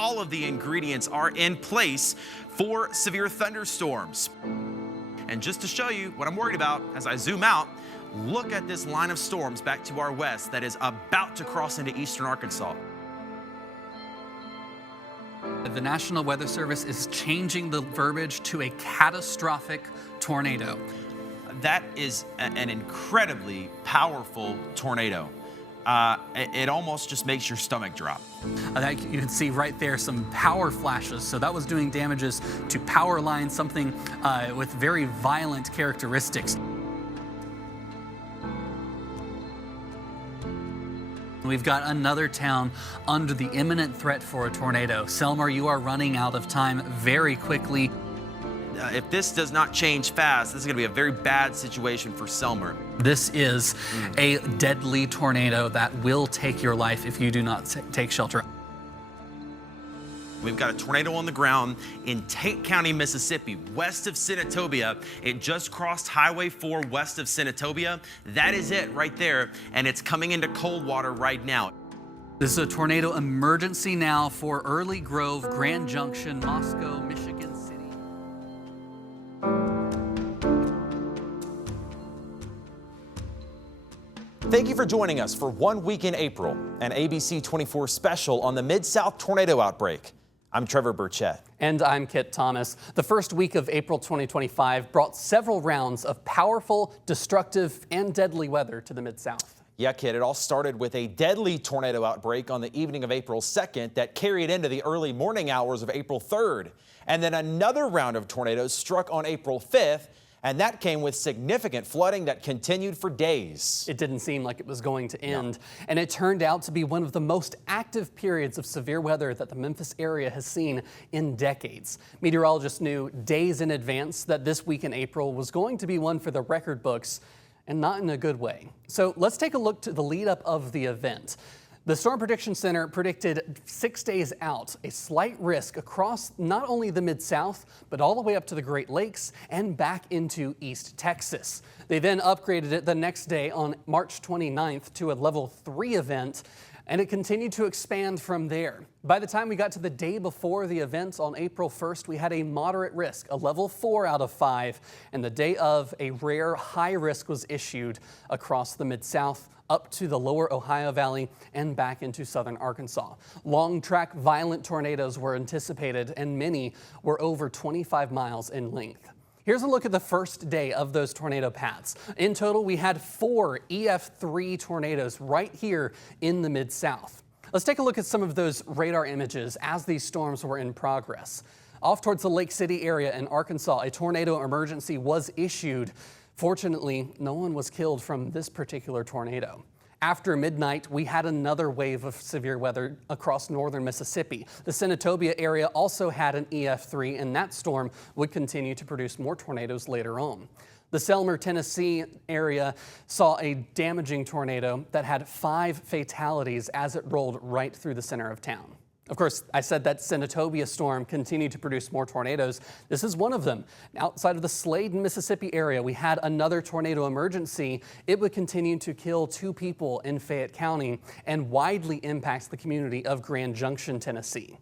all of the ingredients are in place for severe thunderstorms. And just to show you what I'm worried about as I zoom out, look at this line of storms back to our west that is about to cross into eastern Arkansas. The National Weather Service is changing the verbiage to a catastrophic tornado. That is an incredibly powerful tornado. It almost just makes your stomach drop. You can see right there some power flashes. So that was doing damages to power lines, something with very violent characteristics. We've got another town under the imminent threat for a tornado. Selmer, you are running out of time very quickly. If this does not change fast, this is going to be a very bad situation for Selmer. This is a deadly tornado that will take your life if you do not take shelter. We've got a tornado on the ground in Tate County, Mississippi, west of Senatobia. It just crossed Highway 4 west of Senatobia. That is it right there, and it's coming into Coldwater right now. This is a tornado emergency now for Early Grove, Grand Junction, Moscow, Michigan City. Thank you for joining us for One Week in April, an ABC 24 special on the Mid-South tornado outbreak. I'm Trevor Burchett. And I'm Kit Thomas. The first week of April 2025 brought several rounds of powerful, destructive, and deadly weather to the Mid-South. Yeah, Kit, it all started with a deadly tornado outbreak on the evening of April 2nd that carried into the early morning hours of April 3rd. And then another round of tornadoes struck on April 5th, and that came with significant flooding that continued for days. It didn't seem like it was going to end, and it turned out to be one of the most active periods of severe weather that the Memphis area has seen in decades. Meteorologists knew days in advance that this week in April was going to be one for the record books, and not in a good way. So let's take a look to the lead up of the event. The Storm Prediction Center predicted 6 days out a slight risk across not only the Mid-South, but all the way up to the Great Lakes and back into East Texas. They then upgraded it the next day on March 29th to a level 3 event, and it continued to expand from there. By the time we got to the day before the event on April 1st, we had a moderate risk, a level 4 out of 5, and the day of, a rare high risk was issued across the Mid-South, up to the lower Ohio Valley and back into southern Arkansas. Long track violent tornadoes were anticipated, and many were over 25 miles in length. Here's a look at the first day of those tornado paths. In total, we had 4 EF3 tornadoes right here in the Mid-South. Let's take a look at some of those radar images as these storms were in progress. Off towards the Lake City area in Arkansas, a tornado emergency was issued. Fortunately, no one was killed from this particular tornado. After midnight, we had another wave of severe weather across northern Mississippi. The Senatobia area also had an EF3, and that storm would continue to produce more tornadoes later on. The Selmer, Tennessee area saw a damaging tornado that had 5 fatalities as it rolled right through the center of town. Of course, I said that Senatobia storm continued to produce more tornadoes. This is one of them. Outside of the Slade, Mississippi area, we had another tornado emergency. It would continue to kill 2 people in Fayette County and widely impacts the community of Grand Junction, Tennessee.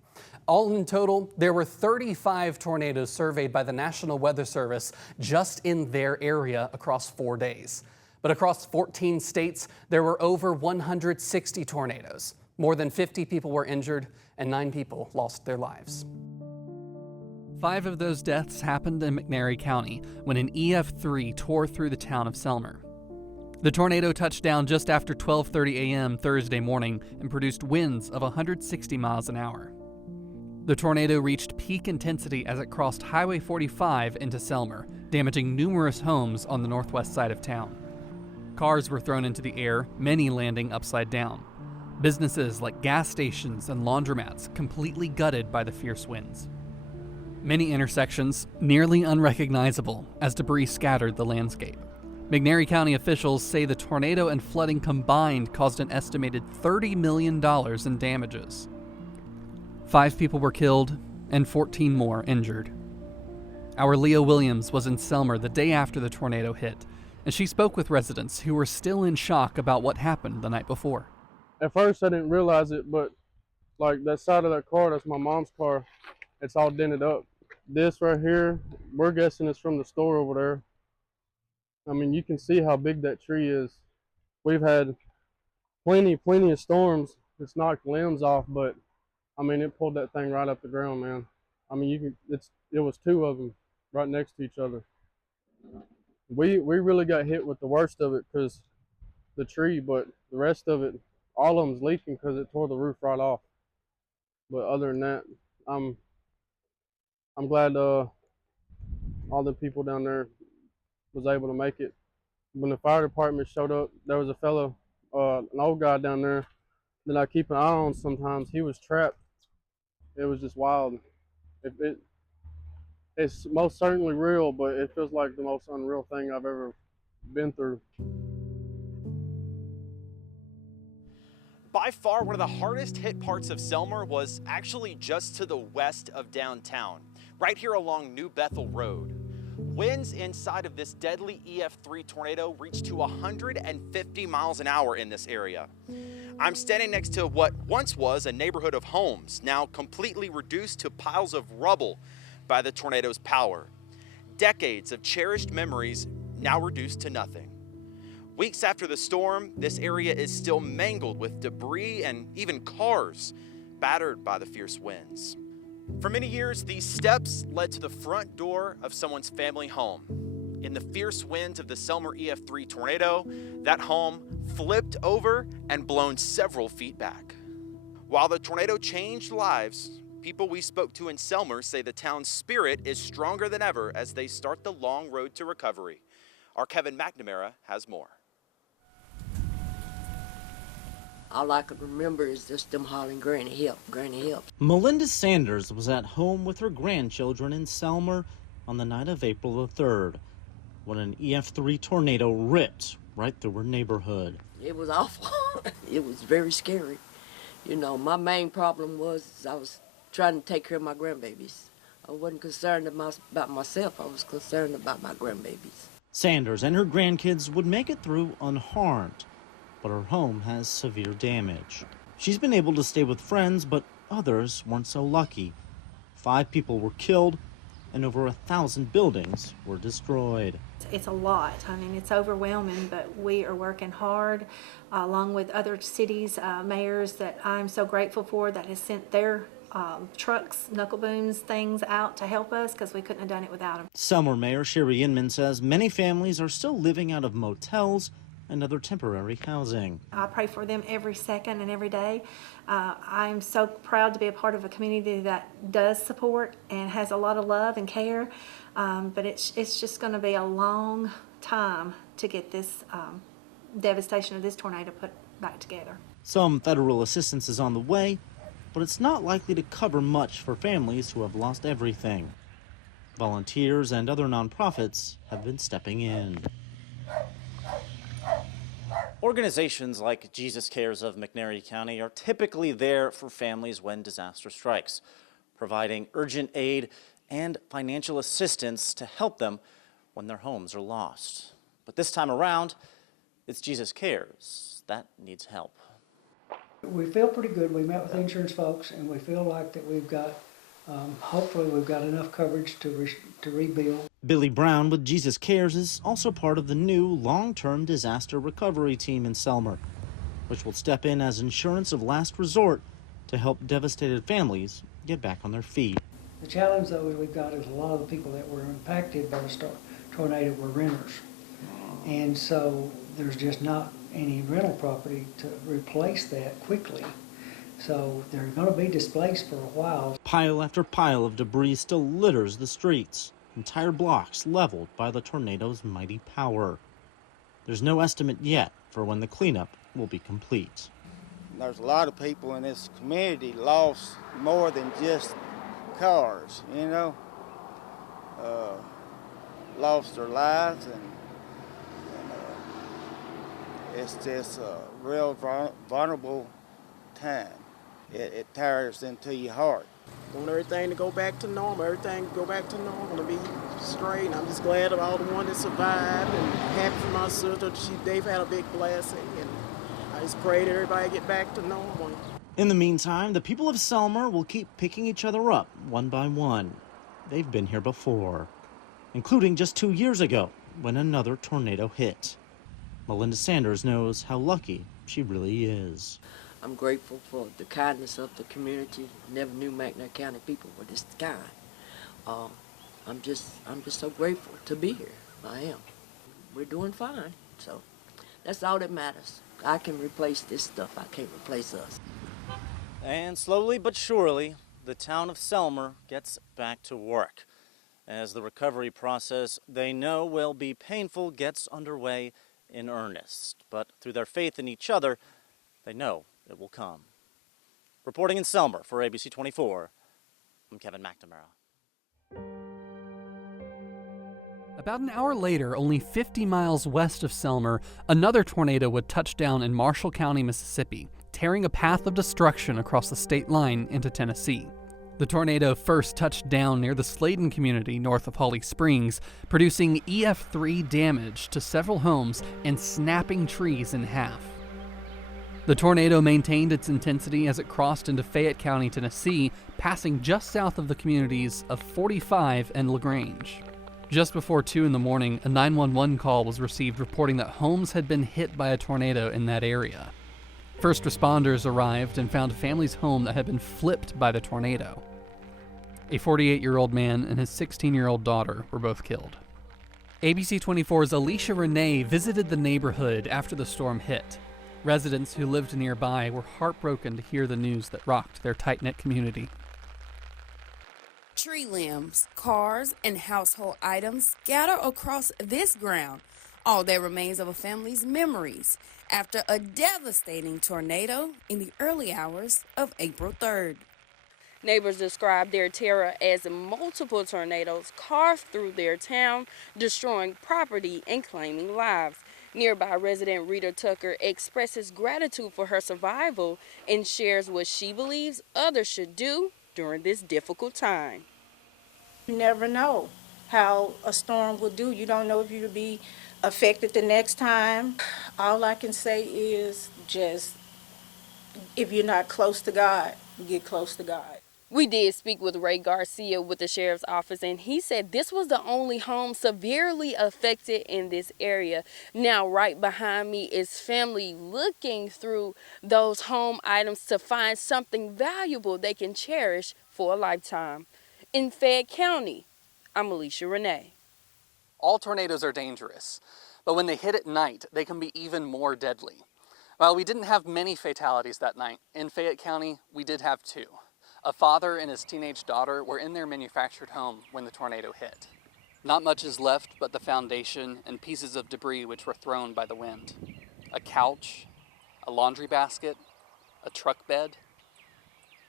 All in total, there were 35 tornadoes surveyed by the National Weather Service just in their area across 4 days. But across 14 states, there were over 160 tornadoes. More than 50 people were injured and 9 people lost their lives. 5 of those deaths happened in McNairy County when an EF3 tore through the town of Selmer. The tornado touched down just after 12:30 a.m. Thursday morning and produced winds of 160 miles an hour. The tornado reached peak intensity as it crossed Highway 45 into Selmer, damaging numerous homes on the northwest side of town. Cars were thrown into the air, many landing upside down. Businesses like gas stations and laundromats completely gutted by the fierce winds. Many intersections nearly unrecognizable as debris scattered the landscape. McNairy County officials say the tornado and flooding combined caused an estimated $30 million in damages. 5 people were killed and 14 more injured. Our Leah Williams was in Selmer the day after the tornado hit, and she spoke with residents who were still in shock about what happened the night before. At first I didn't realize it, but Like that side of that car, that's my mom's car. It's all dented up. This right here, we're guessing it's from the store over there. I mean, you can see how big that tree is. We've had plenty of storms. It's knocked limbs off, but I mean, it pulled that thing right up the ground, man. I mean, it was two of them right next to each other. We really got hit with the worst of it because the tree, but the rest of it, all of them's leaking because it tore the roof right off. But other than that, I'm glad all the people down there was able to make it. When the fire department showed up, there was a fellow, an old guy down there that I keep an eye on sometimes. He was trapped. It was just wild. It's most certainly real, but it feels like the most unreal thing I've ever been through. By far, one of the hardest hit parts of Selmer was actually just to the west of downtown, right here along New Bethel Road. Winds inside of this deadly EF3 tornado reached to 150 miles an hour in this area. I'm standing next to what once was a neighborhood of homes, now completely reduced to piles of rubble by the tornado's power. Decades of cherished memories now reduced to nothing. Weeks after the storm, this area is still mangled with debris and even cars battered by the fierce winds. For many years, these steps led to the front door of someone's family home. In the fierce winds of the Selmer EF3 tornado, that home flipped over and blown several feet back. While the tornado changed lives, people we spoke to in Selmer say the town's spirit is stronger than ever as they start the long road to recovery. Our Kevin McNamara has more. All I could remember is just them hollering, "Granny, help, Granny, help." Melinda Sanders was at home with her grandchildren in Selmer on the night of April the 3rd when an EF3 tornado ripped right through her neighborhood. It was awful. It was very scary. You know, my main problem was I was trying to take care of my grandbabies. I wasn't concerned about myself. I was concerned about my grandbabies. Sanders and her grandkids would make it through unharmed, but her home has severe damage. She's been able to stay with friends, but others weren't so lucky. 5 people were killed and over 1,000 buildings were destroyed. It's a lot. I mean, it's overwhelming, but we are working hard along with other cities, mayors that I'm so grateful for that has sent their trucks, knuckle booms, things out to help us because we couldn't have done it without them. Selmer Mayor Sherry Inman says many families are still living out of motels and other temporary housing. I pray for them every second and every day. I'm so proud to be a part of a community that does support and has a lot of love and care, but it's just going to be a long time to get this devastation of this tornado put back together. Some federal assistance is on the way, but it's not likely to cover much for families who have lost everything. Volunteers and other nonprofits have been stepping in. Organizations like Jesus Cares of McNairy County are typically there for families when disaster strikes, providing urgent aid and financial assistance to help them when their homes are lost. But this time around, it's Jesus Cares that needs help. We feel pretty good. We met with the insurance folks, and we feel like that we've got, hopefully we've got enough coverage to rebuild. Billy Brown with Jesus Cares is also part of the new long-term disaster recovery team in Selmer, which will step in as insurance of last resort to help devastated families get back on their feet. The challenge, though, we've got is a lot of the people that were impacted by the tornado were renters. And so there's just not any rental property to replace that quickly. So they're going to be displaced for a while. Pile after pile of debris still litters the streets, entire blocks leveled by the tornado's mighty power. There's no estimate yet for when the cleanup will be complete. There's a lot of people in this community lost more than just cars, you know, lost their lives, and it's just a real vulnerable time. It tears into your heart. I want everything to go back to normal, everything to go back to normal, to be straight. And I'm just glad of all the ones that survived, and happy for my sister. They've had a big blessing, and I just pray that everybody get back to normal. In the meantime, the people of Selmer will keep picking each other up one by one. They've been here before, including just 2 years ago when another tornado hit. Melinda Sanders knows how lucky she really is. I'm grateful for the kindness of the community. Never knew McNair County people were this kind. I'm just so grateful to be here. I am. We're doing fine, so that's all that matters. I can replace this stuff. I can't replace us. And slowly but surely, the town of Selmer gets back to work as the recovery process they know will be painful gets underway in earnest. But through their faith in each other, they know it will come. Reporting in Selmer for ABC 24, I'm Kevin McNamara. About an hour later, only 50 miles west of Selmer, another tornado would touch down in Marshall County, Mississippi, tearing a path of destruction across the state line into Tennessee. The tornado first touched down near the Sladen community north of Holly Springs, producing EF3 damage to several homes and snapping trees in half. The tornado maintained its intensity as it crossed into Fayette County, Tennessee, passing just south of the communities of 45 and LaGrange. Just before 2 in the morning, a 911 call was received reporting that homes had been hit by a tornado in that area. First responders arrived and found a family's home that had been flipped by the tornado. A 48-year-old man and his 16-year-old daughter were both killed. ABC 24's Alicia Renee visited the neighborhood after the storm hit. Residents who lived nearby were heartbroken to hear the news that rocked their tight-knit community. Tree limbs, cars, and household items scatter across this ground, all that remains of a family's memories after a devastating tornado in the early hours of April 3rd. Neighbors described their terror as multiple tornadoes carved through their town, destroying property and claiming lives. Nearby resident Rita Tucker expresses gratitude for her survival and shares what she believes others should do during this difficult time. You never know how a storm will do. You don't know if you'll be affected the next time. All I can say is just, if you're not close to God, get close to God. We did speak with Ray Garcia with the sheriff's office, and he said this was the only home severely affected in this area. Now, right behind me is family looking through those home items to find something valuable they can cherish for a lifetime. In Fayette County, I'm Alicia Renee. All tornadoes are dangerous, but when they hit at night, they can be even more deadly. While we didn't have many fatalities that night, in Fayette County, we did have 2. A father and his teenage daughter were in their manufactured home when the tornado hit. Not much is left but the foundation and pieces of debris which were thrown by the wind. A couch, a laundry basket, a truck bed,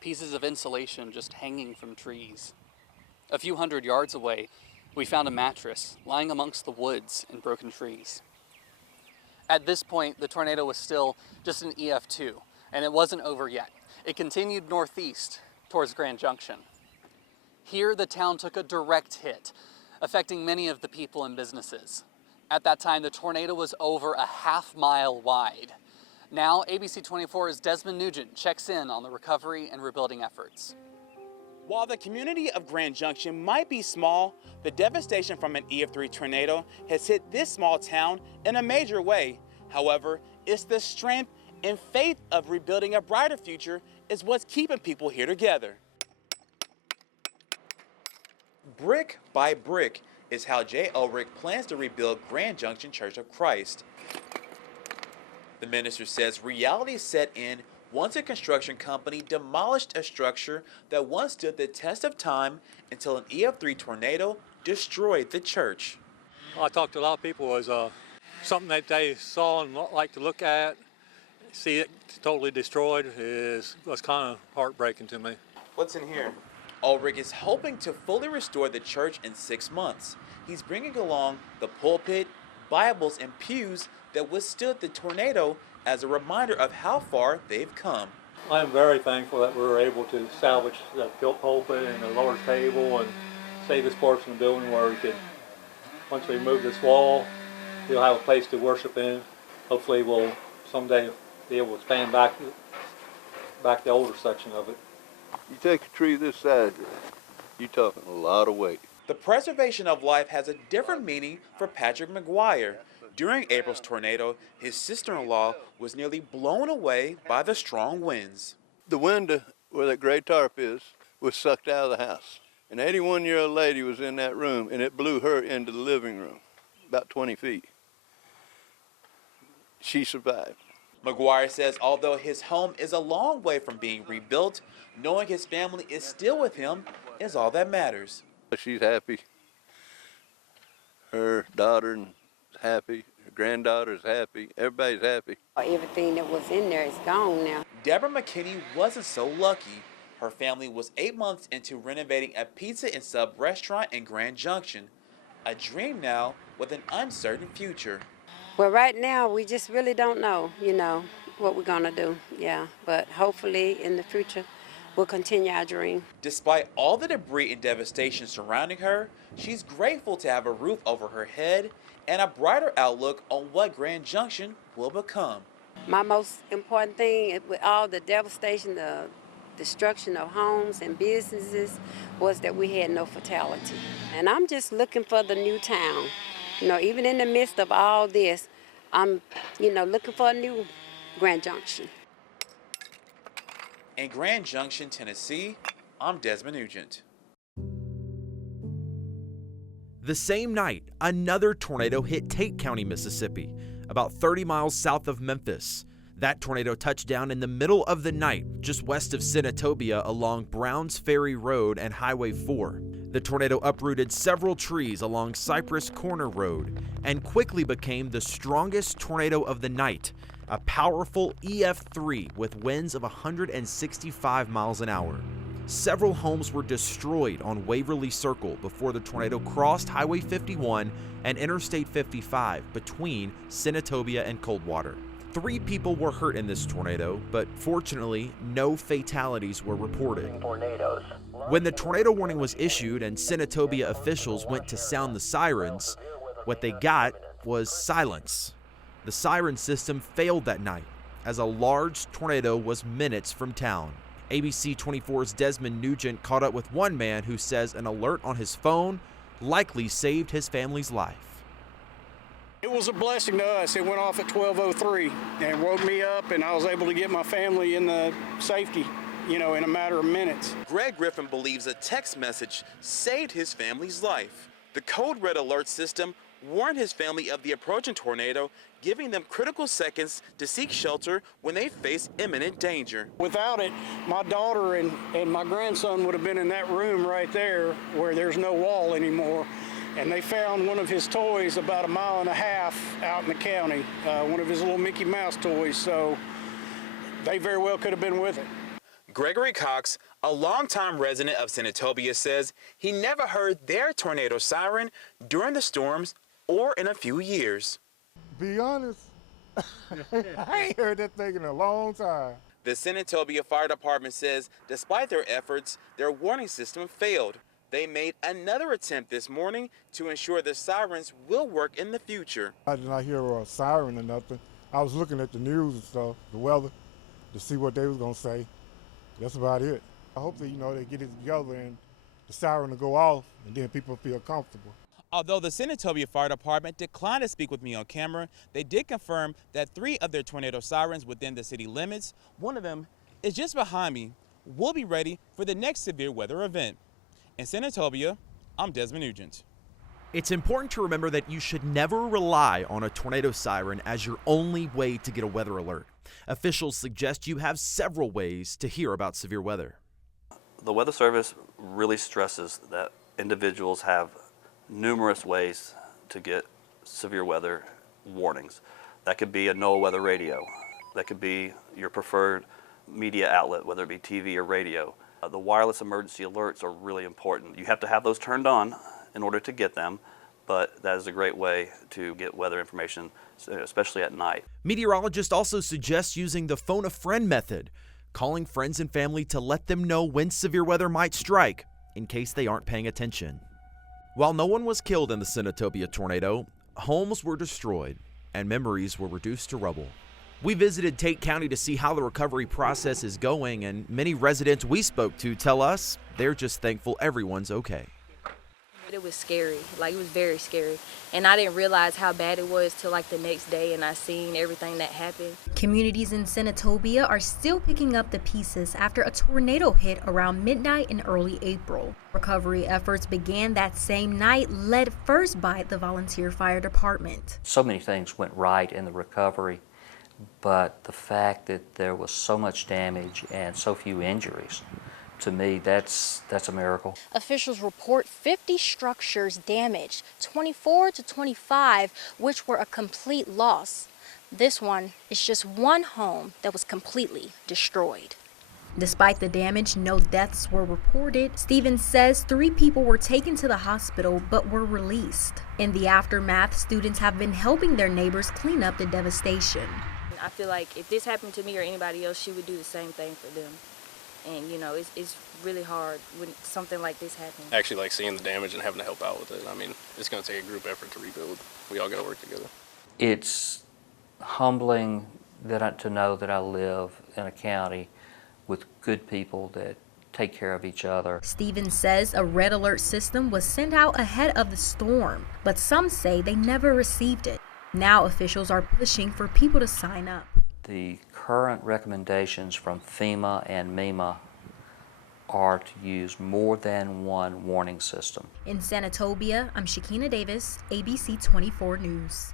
pieces of insulation just hanging from trees. A few hundred yards away, we found a mattress lying amongst the woods and broken trees. At this point, the tornado was still just an EF2, and it wasn't over yet. It continued northeast towards Grand Junction. Here, the town took a direct hit, affecting many of the people and businesses. At that time, the tornado was over a half-mile wide. Now, ABC 24's Desmond Nugent checks in on the recovery and rebuilding efforts. While the community of Grand Junction might be small, the devastation from an EF3 tornado has hit this small town in a major way. However, it's the strength and faith of rebuilding a brighter future is what's keeping people here together. Brick by brick is how Jay Ulrich plans to rebuild Grand Junction Church of Christ. The minister says reality set in once a construction company demolished a structure that once stood the test of time until an EF3 tornado destroyed the church. I talked to a lot of people. It was something that they saw and like to look at. See it totally destroyed was kind of heartbreaking to me. What's in here? Ulrich is hoping to fully restore the church in 6 months. He's bringing along the pulpit, Bibles, and pews that withstood the tornado as a reminder of how far they've come. I am very thankful that we were able to salvage the pulpit and the Lord's table and save this portion of the building where we could, once we move this wall, we'll have a place to worship in. Hopefully we'll someday be able to stand back the older section of it. You take a tree this size, you're talking a lot of weight. The preservation of life has a different meaning for Patrick McGuire. During April's tornado, his sister-in-law was nearly blown away by the strong winds. The window where that gray tarp is was sucked out of the house. An 81-year-old lady was in that room, and it blew her into the living room, about 20 feet. She survived. McGuire says although his home is a long way from being rebuilt, knowing his family is still with him is all that matters. She's happy. Her daughter is happy. Her granddaughter's happy. Everybody's happy. Everything that was in there is gone now. Deborah McKinney wasn't so lucky. Her family was 8 months into renovating a pizza and sub restaurant in Grand Junction. A dream now with an uncertain future. Well, right now, we just really don't know, what we're going to do. Yeah, but hopefully in the future, we'll continue our dream. Despite all the debris and devastation surrounding her, she's grateful to have a roof over her head and a brighter outlook on what Grand Junction will become. My most important thing with all the devastation, the destruction of homes and businesses, was that we had no fatality. And I'm just looking for the new town. Even in the midst of all this, I'm, looking for a new Grand Junction. In Grand Junction, Tennessee, I'm Desmond Nugent. The same night, another tornado hit Tate County, Mississippi, about 30 miles south of Memphis. That tornado touched down in the middle of the night, just west of Senatobia along Browns Ferry Road and Highway 4. The tornado uprooted several trees along Cypress Corner Road and quickly became the strongest tornado of the night, a powerful EF3 with winds of 165 miles an hour. Several homes were destroyed on Waverly Circle before the tornado crossed Highway 51 and Interstate 55 between Senatobia and Coldwater. 3 people were hurt in this tornado, but fortunately, no fatalities were reported. When the tornado warning was issued and Senatobia officials went to sound the sirens, what they got was silence. The siren system failed that night, as a large tornado was minutes from town. ABC 24's Desmond Nugent caught up with one man who says an alert on his phone likely saved his family's life. It was a blessing to us. It went off at 12:03 and woke me up, and I was able to get my family in the safety, in a matter of minutes. Greg Griffin believes a text message saved his family's life. The code red alert system warned his family of the approaching tornado, giving them critical seconds to seek shelter when they face imminent danger. Without it, my daughter and my grandson would have been in that room right there where there's no wall anymore. And they found one of his toys about 1.5 miles out in the county, one of his little Mickey Mouse toys, so they very well could have been with it. Gregory Cox, a longtime resident of Senatobia, says he never heard their tornado siren during the storms or in a few years. Be honest, I ain't heard that thing in a long time. The Senatobia Fire Department says despite their efforts, their warning system failed. They made another attempt this morning to ensure the sirens will work in the future. I did not hear a siren or nothing. I was looking at the news and stuff, the weather, to see what they was gonna say. That's about it. I hope that, they get it together and the siren will go off and then people feel comfortable. Although the Senatobia Fire Department declined to speak with me on camera, they did confirm that 3 of their tornado sirens within the city limits, one of them is just behind me, will be ready for the next severe weather event. In Senatobia, I'm Desmond Nugent. It's important to remember that you should never rely on a tornado siren as your only way to get a weather alert. Officials suggest you have several ways to hear about severe weather. The Weather Service really stresses that individuals have numerous ways to get severe weather warnings. That could be a NOAA weather radio. That could be your preferred media outlet, whether it be TV or radio. The wireless emergency alerts are really important. You have to have those turned on in order to get them, but that is a great way to get weather information, especially at night. Meteorologists also suggest using the phone a friend method, calling friends and family to let them know when severe weather might strike, in case they aren't paying attention. While no one was killed in the Senatobia tornado, homes were destroyed and memories were reduced to rubble. We visited Tate County to see how the recovery process is going, and many residents we spoke to tell us they're just thankful everyone's okay. It was scary, like it was very scary. And I didn't realize how bad it was till like the next day, and I seen everything that happened. Communities in Senatobia are still picking up the pieces after a tornado hit around midnight in early April. Recovery efforts began that same night, led first by the volunteer fire department. So many things went right in the recovery, but the fact that there was so much damage and so few injuries, to me, that's a miracle. Officials report 50 structures damaged, 24 to 25 which were a complete loss. This one is just one home that was completely destroyed. Despite the damage, no deaths were reported. Stevens says 3 people were taken to the hospital but were released. In the aftermath, students have been helping their neighbors clean up the devastation. I feel like if this happened to me or anybody else, she would do the same thing for them. And, you know, it's really hard when something like this happens. Actually, like seeing the damage and having to help out with it. I mean, it's going to take a group effort to rebuild. We all got to work together. It's humbling to know that I live in a county with good people that take care of each other. Stevens says a red alert system was sent out ahead of the storm, but some say they never received it. Now officials are pushing for people to sign up. The current recommendations from FEMA and MEMA are to use more than one warning system. In Senatobia, I'm Shakina Davis, ABC 24 News.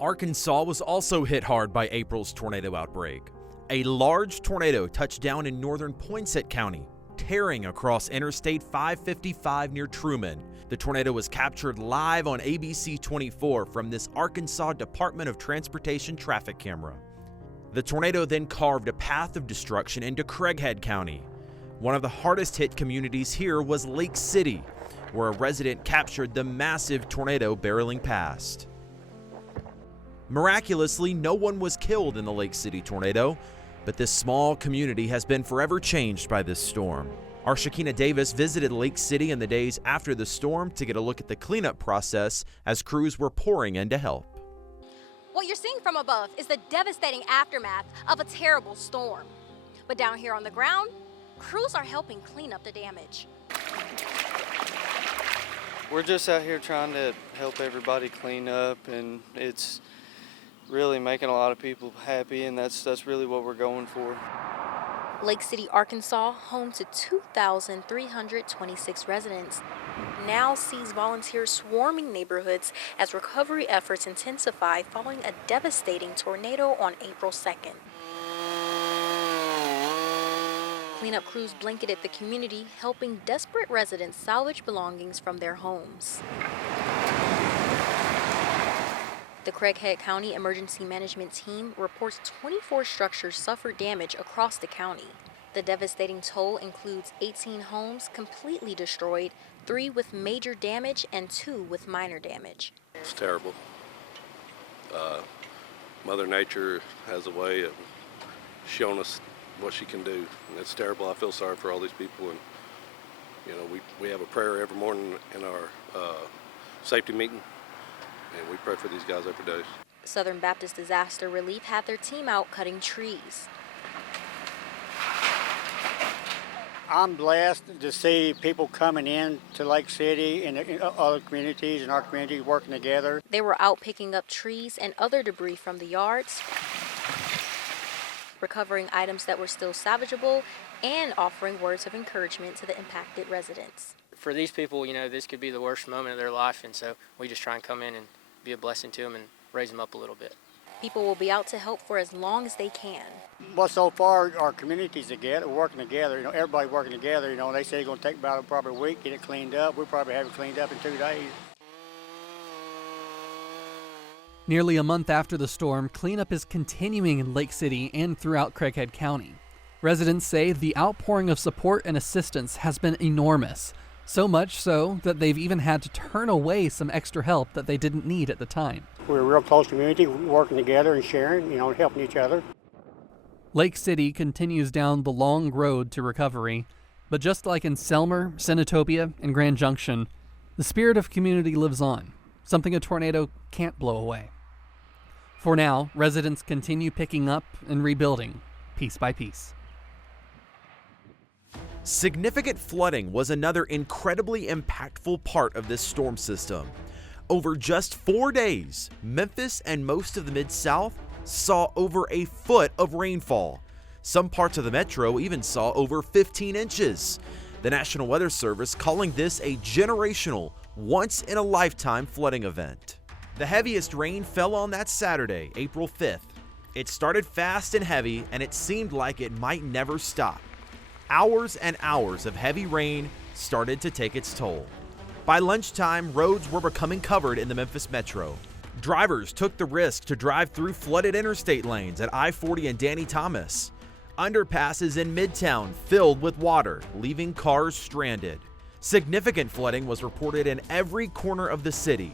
Arkansas was also hit hard by April's tornado outbreak. A large tornado touched down in northern Poinsett County, tearing across Interstate 555 near Truman. The tornado was captured live on ABC 24 from this Arkansas Department of Transportation traffic camera. The tornado then carved a path of destruction into Craighead County. One of the hardest hit communities here was Lake City, where a resident captured the massive tornado barreling past. Miraculously, no one was killed in the Lake City tornado, but this small community has been forever changed by this storm. Our Shakina Davis visited Lake City in the days after the storm to get a look at the cleanup process as crews were pouring in to help. What you're seeing from above is the devastating aftermath of a terrible storm. But down here on the ground, crews are helping clean up the damage. We're just out here trying to help everybody clean up, and it's really making a lot of people happy, and that's really what we're going for. Lake City, Arkansas, home to 2,326 residents, now sees volunteers swarming neighborhoods as recovery efforts intensify following a devastating tornado on April 2nd. Cleanup crews blanketed the community, helping desperate residents salvage belongings from their homes. The Craighead County Emergency Management Team reports 24 structures suffered damage across the county. The devastating toll includes 18 homes completely destroyed, 3 with major damage and 2 with minor damage. It's terrible. Mother Nature has a way of showing us what she can do. And it's terrible. I feel sorry for all these people. And, you know, we have a prayer every morning in our safety meeting. And we pray for these guys every day. Southern Baptist Disaster Relief had their team out cutting trees. I'm blessed to see people coming in to Lake City and other communities and our community working together. They were out picking up trees and other debris from the yards, recovering items that were still salvageable, and offering words of encouragement to the impacted residents. For these people, you know, this could be the worst moment of their life, and so we just try and come in and be a blessing to them and raise them up a little bit. People will be out to help for as long as they can. Well, so far, our communities together, working together, you know, everybody working together, you know, they say it's going to take about probably a week, get it cleaned up. We'll probably have it cleaned up in 2 days. Nearly a month after the storm, cleanup is continuing in Lake City and throughout Craighead County. Residents say the outpouring of support and assistance has been enormous. So much so that they've even had to turn away some extra help that they didn't need at the time. We're a real close community, working together and sharing, you know, helping each other. Lake City continues down the long road to recovery, but just like in Selmer, Senatobia, and Grand Junction, the spirit of community lives on, something a tornado can't blow away. For now, residents continue picking up and rebuilding, piece by piece. Significant flooding was another incredibly impactful part of this storm system. Over just 4 days, Memphis and most of the Mid-South saw over a foot of rainfall. Some parts of the metro even saw over 15 inches. The National Weather Service calling this a generational, once-in-a-lifetime flooding event. The heaviest rain fell on that Saturday, April 5th. It started fast and heavy, and it seemed like it might never stop. Hours and hours of heavy rain started to take its toll. By lunchtime, roads were becoming covered in the Memphis metro. Drivers took the risk to drive through flooded interstate lanes at I-40 and Danny Thomas. Underpasses in Midtown filled with water, leaving cars stranded. Significant flooding was reported in every corner of the city,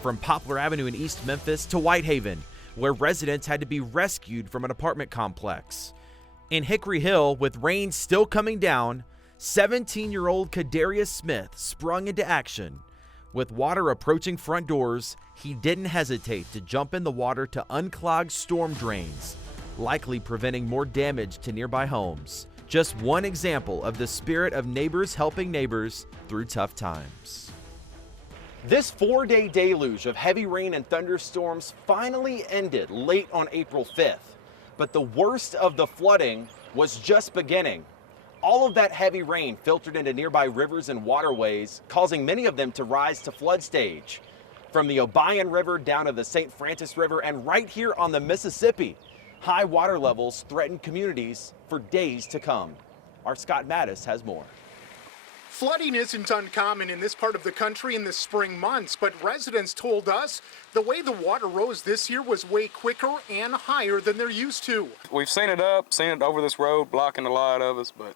from Poplar Avenue in East Memphis to Whitehaven, where residents had to be rescued from an apartment complex. In Hickory Hill, with rain still coming down, 17-year-old Kadarius Smith sprung into action. With water approaching front doors, he didn't hesitate to jump in the water to unclog storm drains, likely preventing more damage to nearby homes. Just one example of the spirit of neighbors helping neighbors through tough times. This 4-day deluge of heavy rain and thunderstorms finally ended late on April 5th. But the worst of the flooding was just beginning. All of that heavy rain filtered into nearby rivers and waterways, causing many of them to rise to flood stage. From the Obion River down to the St. Francis River and right here on the Mississippi, high water levels threaten communities for days to come. Our Scott Mattis has more. Flooding isn't uncommon in this part of the country in the spring months, but residents told us the way the water rose this year was way quicker and higher than they're used to. We've seen it over this road, blocking a lot of us, but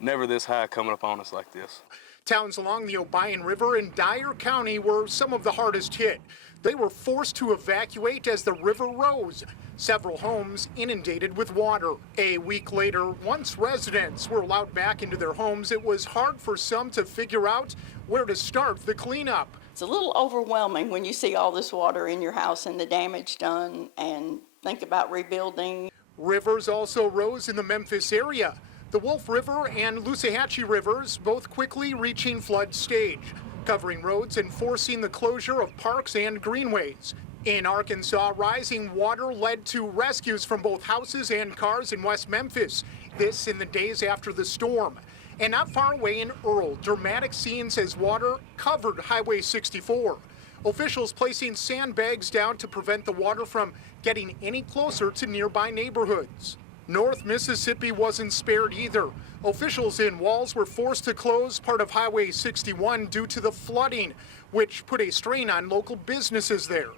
never this high coming up on us like this. Towns along the Obion River in Dyer County were some of the hardest hit. They were forced to evacuate as the river rose. Several homes inundated with water. A week later, once residents were allowed back into their homes, it was hard for some to figure out where to start the cleanup. It's a little overwhelming when you see all this water in your house and the damage done and think about rebuilding. Rivers also rose in the Memphis area. The Wolf River and Loosahachie Rivers both quickly reaching flood stage, covering roads and forcing the closure of parks and greenways. In Arkansas, rising water led to rescues from both houses and cars in West Memphis. This in the days after the storm. And not far away in Earl, dramatic scenes as water covered Highway 64. Officials placing sandbags down to prevent the water from getting any closer to nearby neighborhoods. North Mississippi wasn't spared either. Officials in Walls were forced to close part of Highway 61 due to the flooding, which put a strain on local businesses there.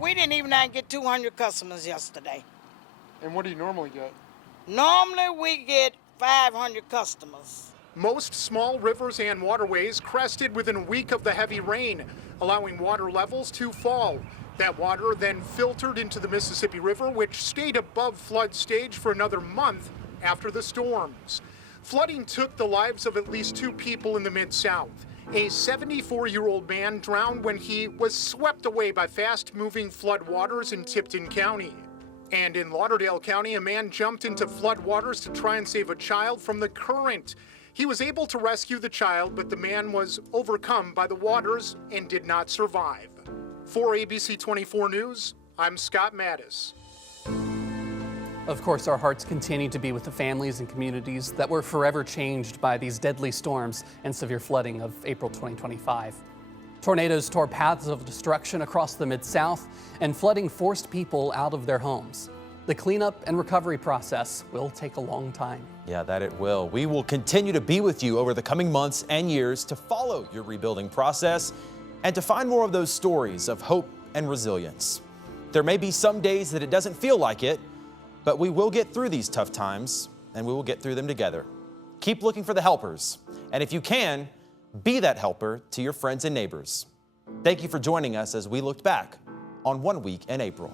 We didn't even get 200 customers yesterday. And what do you normally get? Normally we get 500 customers. Most small rivers and waterways crested within a week of the heavy rain, allowing water levels to fall. That water then filtered into the Mississippi River, which stayed above flood stage for another month after the storms. Flooding took the lives of at least 2 people in the Mid-South. A 74-year-old man drowned when he was swept away by fast-moving flood waters in Tipton County. And in Lauderdale County, a man jumped into flood waters to try and save a child from the current. He was able to rescue the child, but the man was overcome by the waters and did not survive. For ABC 24 News, I'm Scott Mattis. Of course, our hearts continue to be with the families and communities that were forever changed by these deadly storms and severe flooding of April 2025. Tornadoes tore paths of destruction across the Mid-South, and flooding forced people out of their homes. The cleanup and recovery process will take a long time. Yeah, that it will. We will continue to be with you over the coming months and years to follow your rebuilding process and to find more of those stories of hope and resilience. There may be some days that it doesn't feel like it, but we will get through these tough times, and we will get through them together. Keep looking for the helpers, and if you can, be that helper to your friends and neighbors. Thank you for joining us as we looked back on 1 week in April.